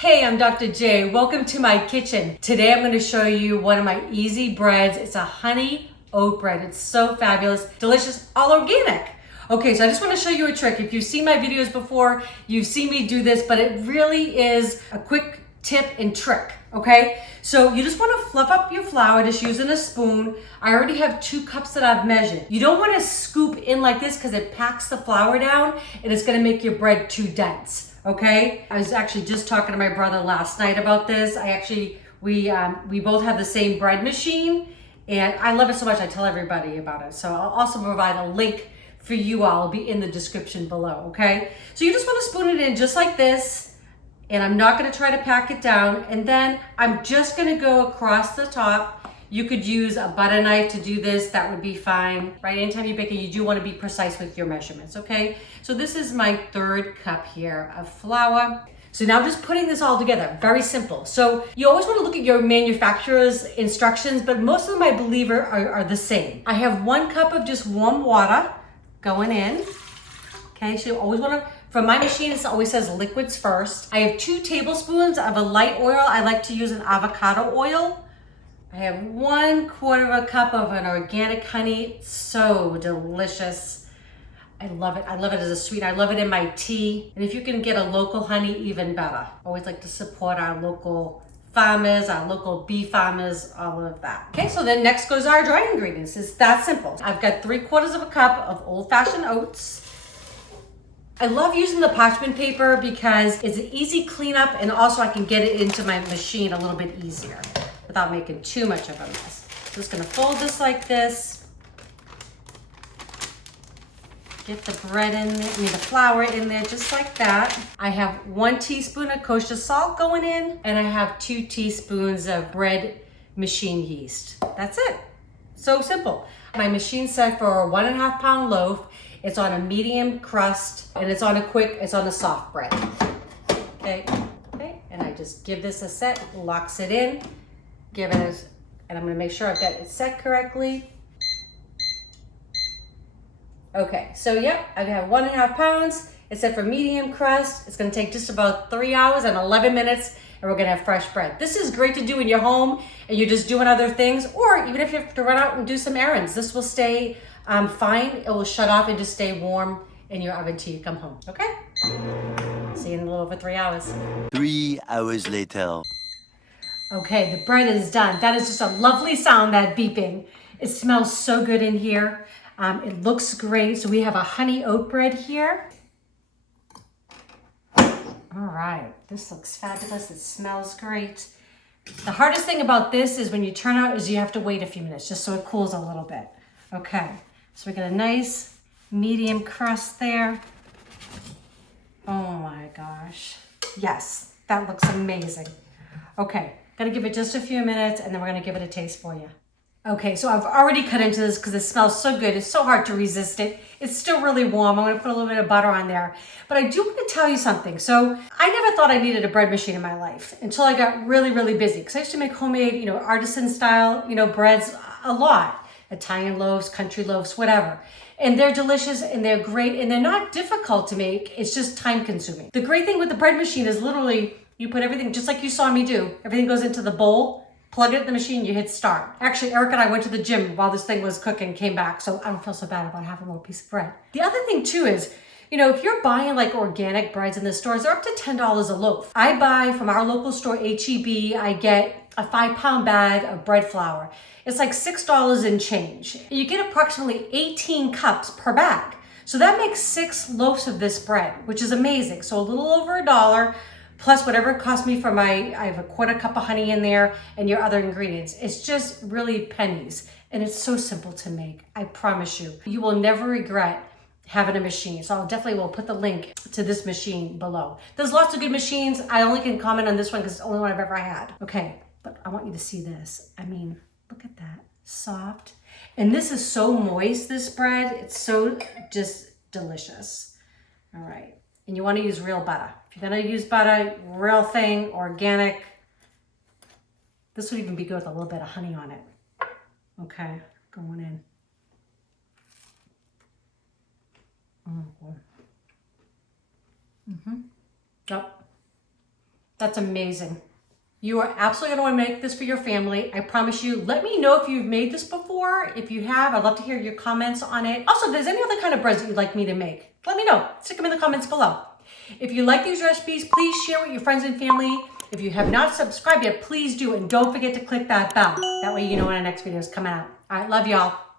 Hey, I'm Dr. J. Welcome to my kitchen. Today I'm going to show you one of my easy breads. It's a honey oat bread. It's so fabulous, delicious, all organic. Okay, so I just want to show you a trick. If you've seen my videos before, you've seen me do this, but it really is a quick tip and trick, okay? So you just want to fluff up your flour just using a spoon. I already have 2 cups that I've measured. You don't want to scoop in like this because it packs the flour down and it's going to make your bread too dense. Okay, I was actually just talking to my brother last night about this. We both have the same bread machine and I love it so much I tell everybody about it. So I'll also provide a link for you all. It'll be in the description below, okay? So you just want to spoon it in just like this, and I'm not going to try to pack it down, and then I'm just going to go across the top. You could use a butter knife to do this, that would be fine, right? Anytime you bake it, you do want to be precise with your measurements, okay? So this is my 3rd cup here of flour. So now I'm just putting this all together, very simple. So you always want to look at your manufacturer's instructions, but most of them I believe are the same. I have 1 cup of just warm water going in, okay? So you always want to, from my machine, it always says liquids first. I have 2 tablespoons of a light oil. I like to use an avocado oil. I have 1/4 cup of an organic honey. It's so delicious. I love it. I love it as a sweet. I love it in my tea. And if you can get a local honey, even better. Always like to support our local farmers, our local bee farmers, all of that. Okay, so then next goes our dry ingredients. It's that simple. I've got 3/4 cup of old-fashioned oats. I love using the parchment paper because it's an easy cleanup, and also I can get it into my machine a little bit easier without making too much of a mess. Just gonna fold this like this. Get the bread in there, the flour in there just like that. I have 1 teaspoon of kosher salt going in, and I have 2 teaspoons of bread machine yeast. That's it. So simple. My machine's set for a 1.5 pound loaf. It's on a medium crust, and it's on a soft bread. Okay, and I just give this a set, locks it in, and I'm gonna make sure I've got it set correctly. Okay, so yep, I have 1.5 pounds. It's set for medium crust. It's gonna take just about 3 hours and 11 minutes, and we're gonna have fresh bread. This is great to do in your home, and you're just doing other things, or even if you have to run out and do some errands. This will stay fine. It will shut off and just stay warm in your oven till you come home, okay? See you in a little over 3 hours. 3 hours later. Okay, the bread is done. That is just a lovely sound, that beeping. It smells so good in here. It looks great. So we have a honey oat bread here. All right, this looks fabulous. It smells great. The hardest thing about this is when you turn out is you have to wait a few minutes just so it cools a little bit. Okay, so we got a nice medium crust there. Oh my gosh. Yes, that looks amazing. Okay, gotta give it just a few minutes and then we're gonna give it a taste for you. Okay, so I've already cut into this because it smells so good. It's so hard to resist it. It's still really warm. I'm gonna put a little bit of butter on there. But I do want to tell you something. So I never thought I needed a bread machine in my life until I got really, really busy. Because I used to make homemade, artisan style, breads a lot. Italian loaves, country loaves, whatever. And they're delicious and they're great and they're not difficult to make. It's just time consuming. The great thing with the bread machine is literally you put everything, just like you saw me do, everything goes into the bowl, plug it in the machine, you hit start. Actually, Eric and I went to the gym while this thing was cooking, came back, so I don't feel so bad about having a little piece of bread. The other thing too is, if you're buying like organic breads in the stores, they're up to $10 a loaf. I buy from our local store, H-E-B, I get a 5-pound bag of bread flour. It's like $6 and change. You get approximately 18 cups per bag. So that makes 6 loaves of this bread, which is amazing. So a little over $1, plus whatever it cost me for I have a 1/4 cup of honey in there and your other ingredients. It's just really pennies. And it's so simple to make, I promise you. You will never regret having a machine. So I'll definitely will put the link to this machine below. There's lots of good machines. I only can comment on this one because it's the only one I've ever had. Okay, but I want you to see this. I mean, look at that, soft. And this is so moist, this bread. It's so just delicious. All right, and you want to use real butter. If you're gonna use butter, real thing, organic. This would even be good with a little bit of honey on it. Okay, going in. Mm-hmm. Yep. That's amazing. You are absolutely going to want to make this for your family. I promise you. Let me know if you've made this before. If you have, I'd love to hear your comments on it. Also, if there's any other kind of breads that you'd like me to make, let me know. Stick them in the comments below. If you like these recipes, please share with your friends and family. If you have not subscribed yet, please do. And don't forget to click that bell. That way you know when our next videos come out. All right, love y'all.